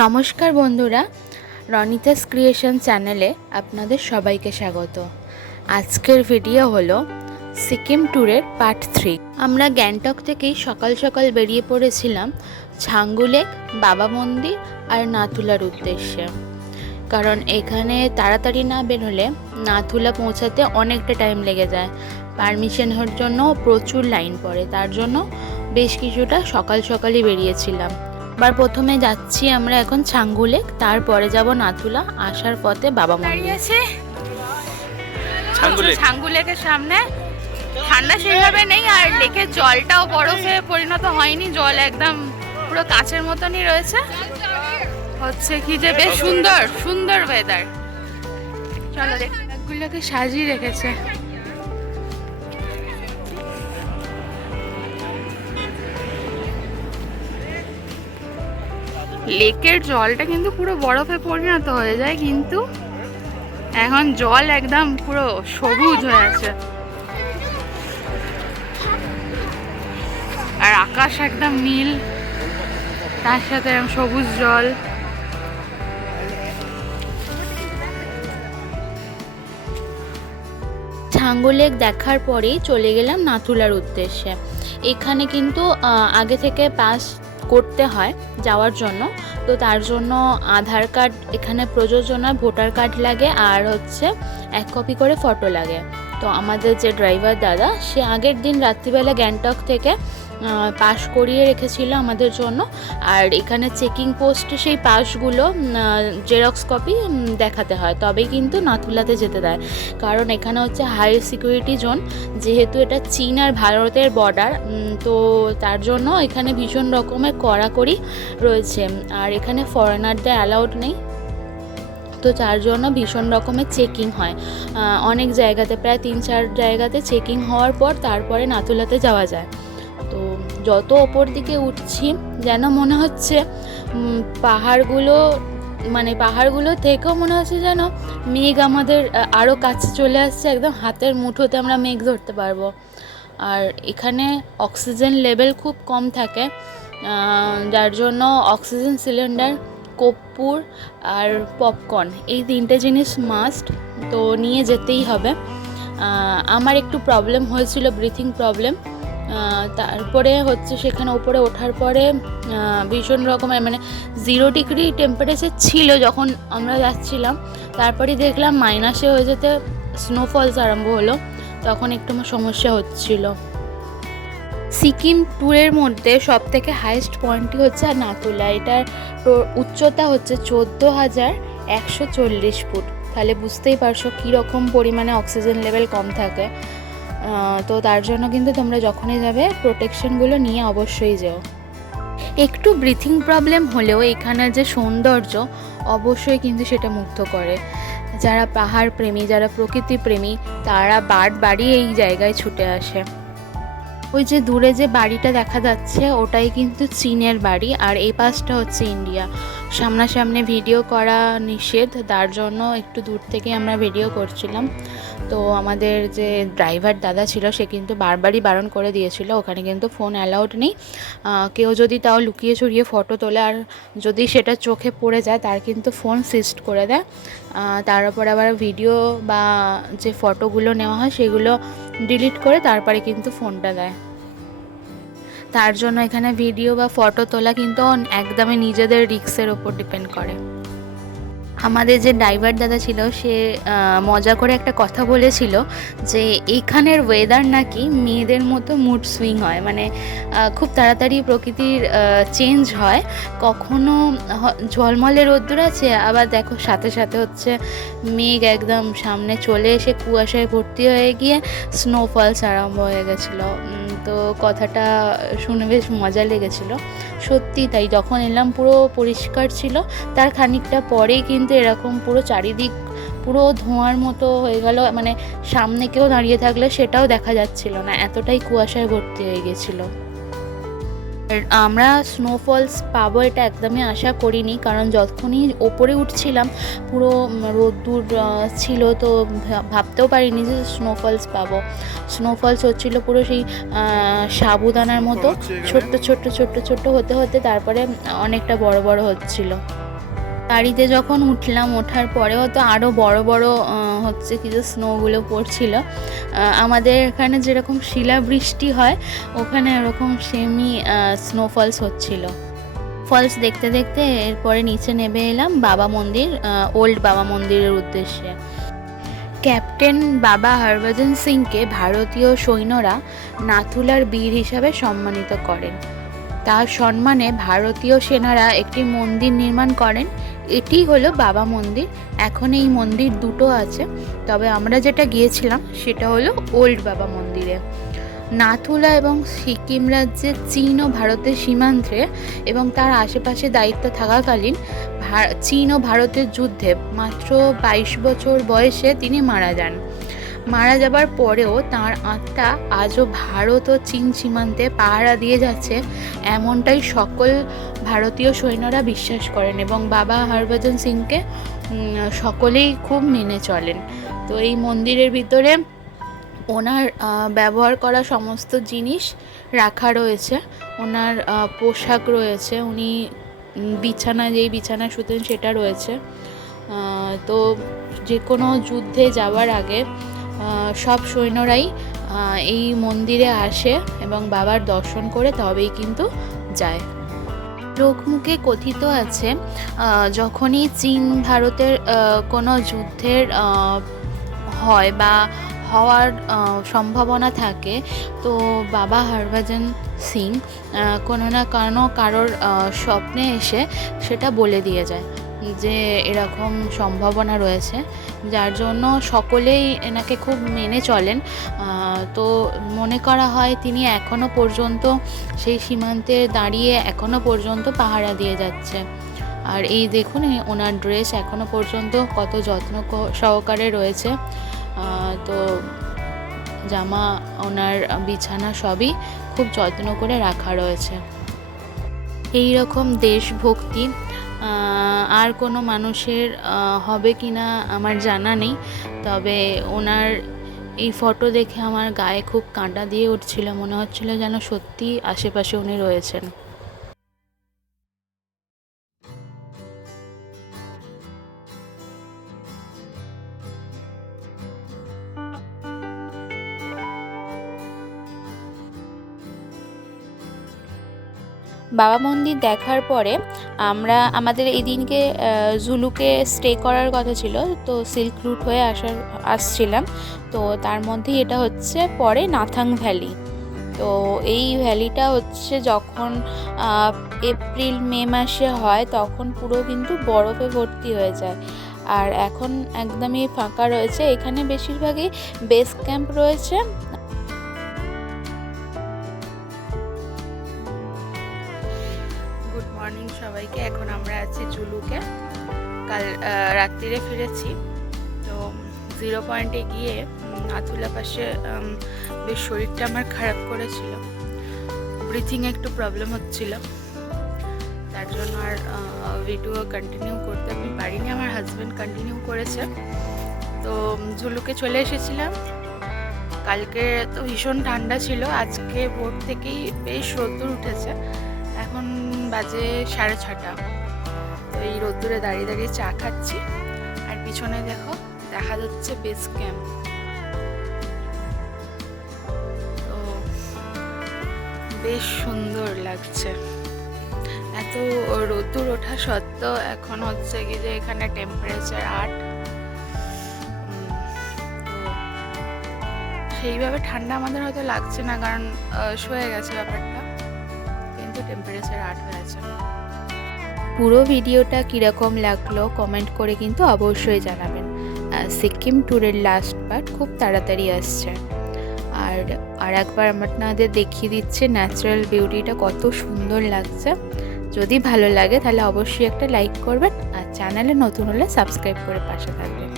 নমস্কার বন্ধুরা, রনিতাস ক্রিয়েশন চ্যানেলে আপনাদের সবাইকে স্বাগত। আজকের ভিডিও হলো সিকিম ট্যুরের পার্ট 3। আমরা গ্যাংটক থেকেই সকাল সকাল বেরিয়ে পড়েছিলাম ছাঙ্গু লেক, বাবা মন্দির আর নাথুলার উদ্দেশ্যে। কারণ এখানে তাড়াতাড়ি না বেরোলে নাথুলা পৌঁছাতে অনেকটা টাইম লেগে যায়। পারমিশনের জন্য প্রচুর লাইন পড়ে, তার জন্য বেশ কিছুটা সকাল সকালই বেরিয়েছিলাম। আবার প্রথমে যাচ্ছি আমরা এখন ছাঙ্গু লেক, তারপরে যাব নাথুলা, আসার পথে বাবা মন্দির আছে। ছাঙ্গু লেকের সামনে ঠান্ডা সেভাবে নেই, আর লেকের জলটাও বরফে পরিণত হয়নি, জল একদম পুরো কাঁচের মতনই রয়েছে। হচ্ছে কি যে বেশ সুন্দর সুন্দর ওয়েদার। চলো লেকগুলোকে সাজিয়ে রেখেছে। লেকের জলটা কিন্তু পুরো বরফে পরিণত হয়ে যায়, কিন্তু এখন জল একদম পুরো সবুজ হয়ে আছে, আর আকাশ একদম নীল, তার সাথে এরকম সবুজ জল। ছাঙ্গু লেক দেখার পরেই চলে গেলাম নাথুলার উদ্দেশ্যে। এখানে কিন্তু আগে থেকে পাস করতে হয় যাওয়ার জন্য, তো তার জন্য আধার কার্ড এখানে প্রযোজ্য নয়, ভোটার কার্ড লাগে, আর হচ্ছে 1 কপি করে ফটো লাগে। তো আমাদের যে ড্রাইভার দাদা, সে আগের দিন রাত্রিবেলা গ্যাংটক থেকে পাস করিয়ে রেখেছিল আমাদের জন্য। আর এখানে চেকিং পোস্টে সেই পাসগুলো জেরক্স কপি দেখাতে হয়, তবেই কিন্তু নাথুলাতে যেতে দেয়। কারণ এখানে হচ্ছে হাই সিকিউরিটি জোন, যেহেতু এটা চীন আর ভারতের বর্ডার, তো তার জন্য এখানে ভীষণ রকমের কড়াকড়ি রয়েছে, আর এখানে ফরেনারদের অ্যালাউড নেই। তো তার জন্য ভীষণ রকমের চেকিং হয় অনেক জায়গাতে, প্রায় 3-4 জায়গাতে চেকিং হওয়ার পর তারপরে নাথুলাতে যাওয়া যায়। তো যত ওপর দিকে উঠছি যেন মনে হচ্ছে পাহাড়গুলো থেকেও মনে হচ্ছে যেন মেঘ আমাদের আরও কাছে চলে আসছে, একদম হাতের মুঠোতে আমরা মেঘ ধরতে পারবো। আর এখানে অক্সিজেন লেভেল খুব কম থাকে, যার জন্য অক্সিজেন সিলিন্ডার, কর্পূর আর পপকর্ন, এই 3টে জিনিস মাস্ট, তো নিয়ে যেতেই হবে। আমার একটু প্রবলেম হয়েছিল, ব্রিথিং প্রবলেম। তারপরে হচ্ছে সেখানে উপরে ওঠার পরে ভীষণ রকমের 0 ডিগ্রি টেম্পারেচার ছিল যখন আমরা যাচ্ছিলাম, তারপরে দেখলাম মাইনাসে হয়ে যেতে স্নোফলস আরম্ভ হলো, তখন একটু আমার সমস্যা হচ্ছিল। সিকিম ট্যুরের মধ্যে সবথেকে হাইয়েস্ট পয়েন্টটি হচ্ছে নাথুলা। এটার উচ্চতা হচ্ছে 14,140 ফুট। তাহলে বুঝতেই পারছো কীরকম পরিমাণে অক্সিজেন লেভেল কম থাকে। তো তার জন্য কিন্তু তোমরা যখনই যাবে প্রোটেকশনগুলো নিয়ে অবশ্যই যেও। একটু ব্রিথিং প্রবলেম হলেও এখানের যে সৌন্দর্য অবশ্যই কিন্তু সেটা মুগ্ধ করে। যারা পাহাড় প্রেমী, যারা প্রকৃতি প্রেমী, তারা বারবারই এই জায়গায় ছুটে আসে। ওই যে দূরে যে বাড়িটা দেখা যাচ্ছে ওটাই কিন্তু চীনের বাড়ি, আর এই পাশটা হচ্ছে ইন্ডিয়া। সামনাসামনি ভিডিও করা নিষেধ, তার জন্য একটু দূর থেকে আমরা ভিডিও করছিলাম। তো আমাদের যে ড্রাইভার দাদা ছিল সে কিন্তু বারবারই বারণ করে দিয়েছিল, ওখানে কিন্তু ফোন অ্যালাউড নেই। কেউ যদি তাও লুকিয়ে চুরিয়ে ফটো তোলে আর যদি সেটা চোখে পড়ে যায়, তার কিন্তু ফোন সিজড করে দেয়। তার উপর আবার ভিডিও বা যে ফটোগুলো নেওয়া হয় সেগুলো ডিলিট করে তারপরে কিন্তু ফোনটা দেয়। তার জন্য এখানে ভিডিও বা ফটো তোলা কিন্তু একদমই নিজেদের রিস্কের ওপর ডিপেন্ড করে। আমাদের যে ড্রাইভার দাদা ছিল সে মজা করে একটা কথা বলেছিল যে এইখানের ওয়েদার নাকি মেয়েদের মতো মুড সুইং হয়, খুব তাড়াতাড়ি প্রকৃতির চেঞ্জ হয়। কখনো ঝলমলে রোদ্দুর আছে, আবার দেখো সাথে সাথে হচ্ছে মেঘ একদম সামনে চলে এসে কুয়াশায় ভর্তি হয়ে গিয়ে স্নোফলস আরম্ভ হয়ে গেছিলো। তো কথাটা শুনে বেশ মজা লেগেছিলো। সত্যি তাই, যখন এলাম পুরো পরিষ্কার ছিল, তার খানিকটা পরেই কিন্তু এরকম পুরো চারিদিক পুরো ধোঁয়ার মতো হয়ে গেল, সামনে কেউ দাঁড়িয়ে থাকলে সেটাও দেখা যাচ্ছিল না, এতটাই কুয়াশায় ভর্তি হয়ে গেছিলো। আমরা স্নোফলস পাবো এটা একদমই আশা করিনি, কারণ যখনই ওপরে উঠছিলাম পুরো রোদ্দুর ছিল, তো ভাবতেও পারিনি যে স্নোফলস পাবো। স্নোফলস হচ্ছিল পুরো সেই সাবুদানার মতো ছোট্ট ছোট্ট ছোট্ট ছোট্ট হতে হতে তারপরে অনেকটা বড় বড় হচ্ছিল। গাড়িতে যখন উঠলাম, ওঠার পরেও তো আরও বড় বড় হচ্ছে কি যে স্নোগুলো পড়ছিল। আমাদের এখানে যেরকম শিলাবৃষ্টি হয়, ওখানে এরকম সেমি স্নোফলস হচ্ছিল। ফলস দেখতে দেখতে এরপরে নিচে নেমে এলাম বাবা মন্দির, ওল্ড বাবা মন্দিরের উদ্দেশ্যে। ক্যাপ্টেন বাবা হরভজন সিংকে ভারতীয় সৈন্যরা নাথুলার বীর হিসাবে সম্মানিত করেন। তার সম্মানে ভারতীয় সেনারা একটি মন্দির নির্মাণ করেন। এটি হলো বাবা মন্দির। এখন এই মন্দির দুটো আছে, তবে আমরা যেটা গিয়েছিলাম সেটা হলো ওল্ড বাবা মন্দিরে। নাথুলা এবং সিকিম রাজ্যের চীন ও ভারতের সীমান্তে এবং তার আশেপাশে দায়িত্ব থাকাকালীন চীন ও ভারতের যুদ্ধে মাত্র 22 বছর বয়সে তিনি মারা যান। মারা যাবার পরেও তাঁর আত্মা আজও ভারত ও চীন সীমান্তে পাহারা দিয়ে যাচ্ছে, এমনটাই সকল ভারতীয় সৈন্যরা বিশ্বাস করেন এবং বাবা হরভজন সিংকে সকলেই খুব মেনে চলেন। তো এই মন্দিরের ভিতরে ওনার ব্যবহার করা সমস্ত জিনিস রাখা রয়েছে, ওনার পোশাক রয়েছে, উনি যেই বিছানা শুতেন সেটা রয়েছে। তো যে কোনো যুদ্ধে যাওয়ার আগে সব সৈন্যরাই এই মন্দিরে আসে এবং বাবার দর্শন করে তবেই কিন্তু যায়। লোকমুখে কথিত আছে, যখনই চীন ভারতের কোনো যুদ্ধের হয় বা হওয়ার সম্ভাবনা থাকে, তো বাবা হরভজন সিং কোনো না কারোর স্বপ্নে এসে সেটা বলে দিয়ে যায় যে এরকম সম্ভাবনা রয়েছে, যার জন্য সকলেই এনাকে খুব মেনে চলেন। তো মনে করা হয় তিনি এখনও পর্যন্ত সেই সীমান্তে দাঁড়িয়ে এখনও পর্যন্ত পাহারা দিয়ে যাচ্ছে। আর এই দেখুন, ওনার ড্রেস এখনও পর্যন্ত কত যত্ন সহকারে রয়েছে। তো জামা, ওনার বিছানা সবই খুব যত্ন করে রাখা রয়েছে। এই রকম দেশভক্তি আর কোনো মানুষের হবে কি না আমার জানা নেই, তবে ওনার এই ফটো দেখে আমার গায়ে খুব কাঁটা দিয়ে উঠছিল, মনে হচ্ছিল যেন সত্যি আশেপাশে উনি রয়েছেন। বাবা মন্দির দেখার পরে আমাদের এই দিনকে জুলুকে স্টে করার কথা ছিল, তো সিল্ক রুট হয়ে আসছিলাম। তো তার মধ্যেই এটা হচ্ছে পরে নাথাং ভ্যালি। তো এই ভ্যালিটা হচ্ছে যখন এপ্রিল মে মাসে হয় তখন পুরো কিন্তু বরফে ভর্তি হয়ে যায়, আর এখন একদমই ফাঁকা রয়েছে। এখানে বেশিরভাগই বেস ক্যাম্প রয়েছে। গুড মর্নিং সবাইকে। এখন আমরা আছি জুলুকে। কাল রাত্রিরে ফিরেছি। তো 0 পয়েন্টে গিয়ে নাথুলা পাশে বেশ শরীরটা আমার খারাপ করেছিল, ব্রিথিংয়ে একটু প্রবলেম হচ্ছিল, তার জন্য আর ভিডিও কন্টিনিউ করতে আমি পারিনি। আমার হাজব্যান্ড কন্টিনিউ করেছে। তো জুলুকে চলে এসেছিলাম। কালকে তো ভীষণ ঠান্ডা ছিল, আজকে ভোর থেকেই বেশ রোদ্দুর উঠেছে। এখন বাজে 6:30। তো এই রোদ্দুরে দাঁড়িয়ে দাঁড়িয়ে চা খাচ্ছি, আর পিছনে দেখা যাচ্ছে বেস ক্যাম্প। তো বেশ সুন্দর লাগছে। এত রোদ্দুর ওঠা সত্ত্বেও এখন হচ্ছে কি যে এখানে টেম্পারেচার 8। তো সেইভাবে ঠান্ডা আমাদের হয়তো লাগছে না, কারণ সয়ে গেছে ব্যাপারটা, কিন্তু টেম্পারেচার 8 হয়েছে। পুরো ভিডিওটা কীরকম লাগলো কমেন্ট করে কিন্তু অবশ্যই জানাবেন। সিকিম ট্যুরের লাস্ট পার্ট খুব তাড়াতাড়ি আসছে। আর একবার আপনাদের দেখিয়ে দিচ্ছে ন্যাচারাল বিউটিটা কত সুন্দর লাগছে। যদি ভালো লাগে তাহলে অবশ্যই একটা লাইক করবেন, আর চ্যানেলে নতুন হলে সাবস্ক্রাইব করে পাশে থাকবেন।